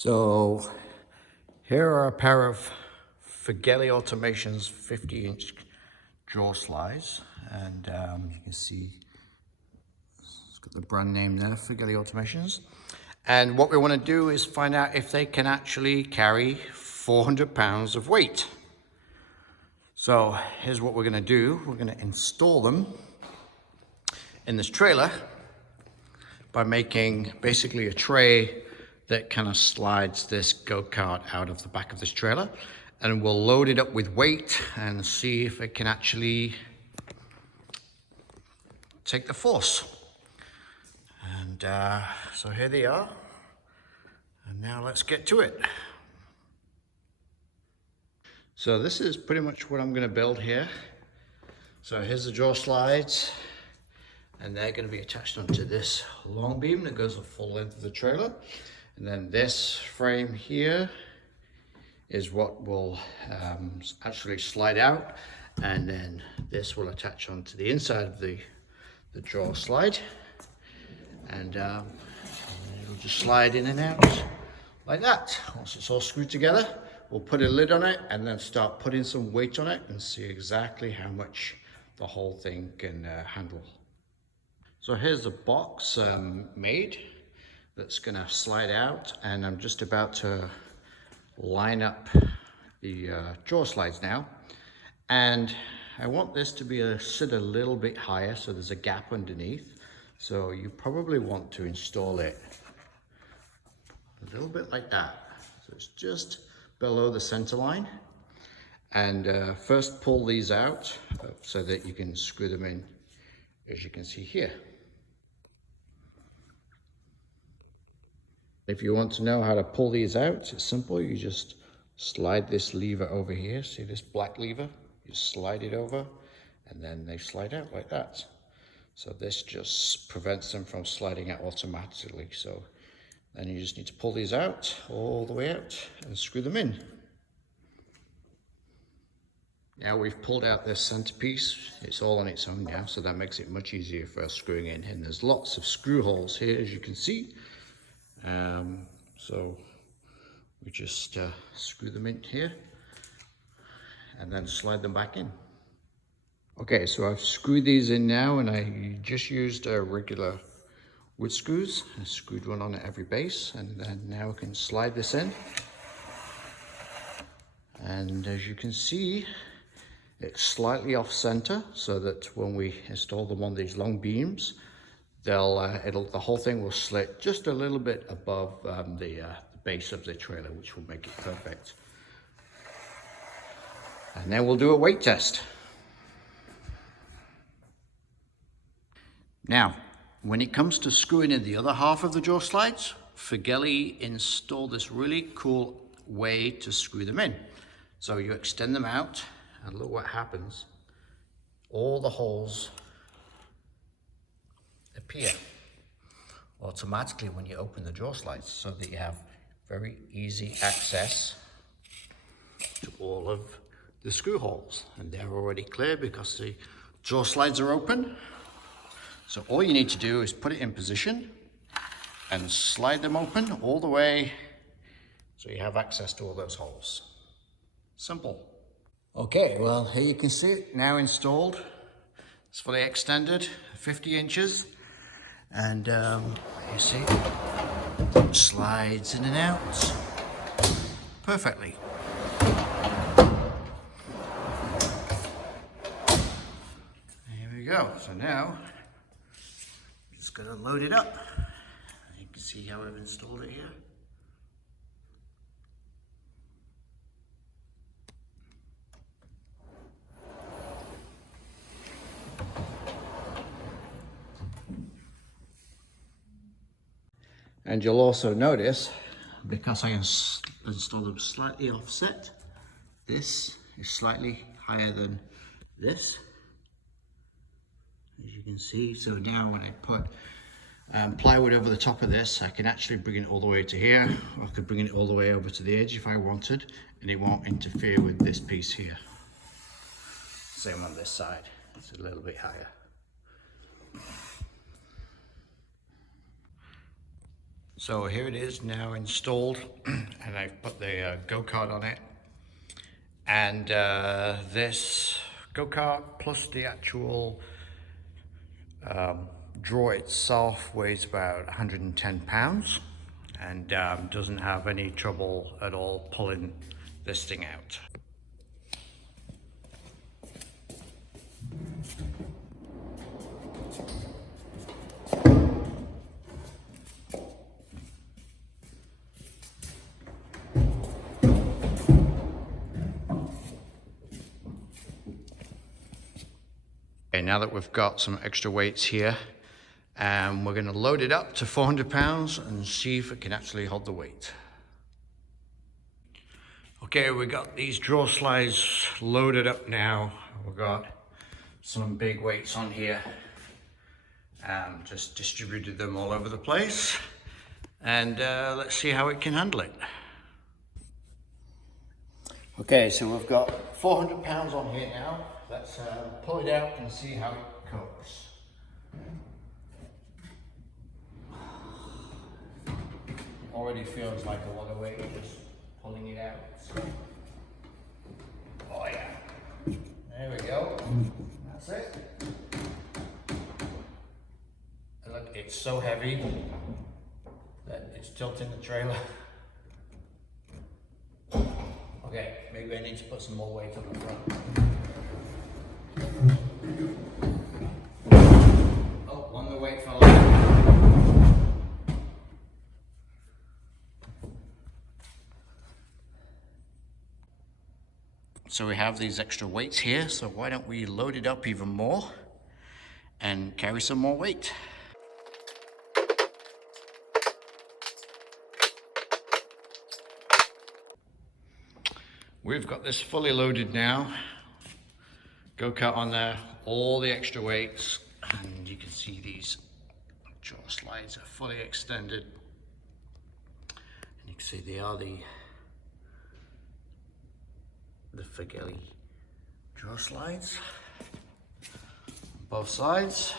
So here are a pair of FIRGELLI Automation's 50-inch draw slides, and you can see it's got the brand name there, FIRGELLI Automations. And what we want to do is find out if they can actually carry 400 pounds of weight. So here's what we're going to do. We're going to install them in this trailer by making basically a tray that kind of slides this go-kart out of the back of this trailer, and we'll load it up with weight and see if it can actually take the force. And so here they are, and now let's get to it. So this is pretty much what I'm going to build here. So here's the draw slides, and they're going to be attached onto this long beam that goes the full length of the trailer. And then this frame here is what will actually slide out, and then this will attach onto the inside of the draw slide, and it'll just slide in and out like that. Once it's all screwed together, we'll put a lid on it and then start putting some weight on it and see exactly how much the whole thing can handle. So here's the box made that's gonna slide out, and I'm just about to line up the draw slides now. And I want this to sit a little bit higher so there's a gap underneath. So you probably want to install it a little bit like that. So it's just below the center line. And first pull these out so that you can screw them in, as you can see here. If you want to know how to pull these out, it's simple. You just slide this lever over here. See this black lever? You slide it over, and then they slide out like that. So this just prevents them from sliding out automatically. So then you just need to pull these out, all the way out, and screw them in. Now we've pulled out this centerpiece. It's all on its own now, so that makes it much easier for us screwing in. And there's lots of screw holes here, as you can see. So we just screw them in here and then slide them back in. Okay, so I've screwed these in now, and I just used regular wood screws. I screwed one on at every base, and then now I can slide this in. And as you can see, it's slightly off center, so that when we install them on these long beams, the whole thing will slit just a little bit above the base of the trailer, which will make it perfect. And then we'll do a weight test. Now, when it comes to screwing in the other half of the draw slides, FIRGELLI installed this really cool way to screw them in. So you extend them out, and look what happens. All the holes appear automatically when you open the draw slides, so that you have very easy access to all of the screw holes, and they're already clear because the draw slides are open. So all you need to do is put it in position and slide them open all the way so you have access to all those holes. Simple. Okay, well, here you can see it now installed. It's fully extended, 50 inches. And you see, it slides in and out perfectly. There we go. So now, just got to load it up. You can see how I've installed it here. And you'll also notice, because I installed them slightly offset, this is slightly higher than this, as you can see. So now when I put plywood over the top of this, I can actually bring it all the way to here, or I could bring it all the way over to the edge if I wanted, and it won't interfere with this piece here. Same on this side, it's a little bit higher. So here it is now installed, and I've put the go-kart on it. And this go-kart plus the actual draw itself weighs about 110 pounds and doesn't have any trouble at all pulling this thing out. Okay, now that we've got some extra weights here, we're going to load it up to 400 pounds and see if it can actually hold the weight. Okay, we got these draw slides loaded up now. We've got some big weights on here. Just distributed them all over the place. And let's see how it can handle it. Okay, so we've got 400 pounds on here now. Let's pull it out and see how it copes. Already feels like a lot of weight just pulling it out. Oh yeah, there we go. That's it. And look, it's so heavy that it's tilting the trailer. Okay, maybe I need to put some more weight on the front. Oh, one of the weight fell out. So we have these extra weights here, so why don't we load it up even more and carry some more weight. We've got this fully loaded now. Go-kart on there, all the extra weights, and you can see these jaw slides are fully extended. And you can see they are the FIRGELLI jaw slides on both sides.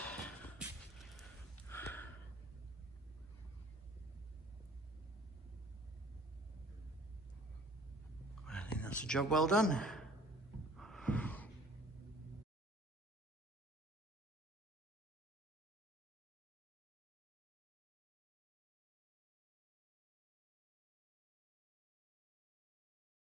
I think that's a job well done.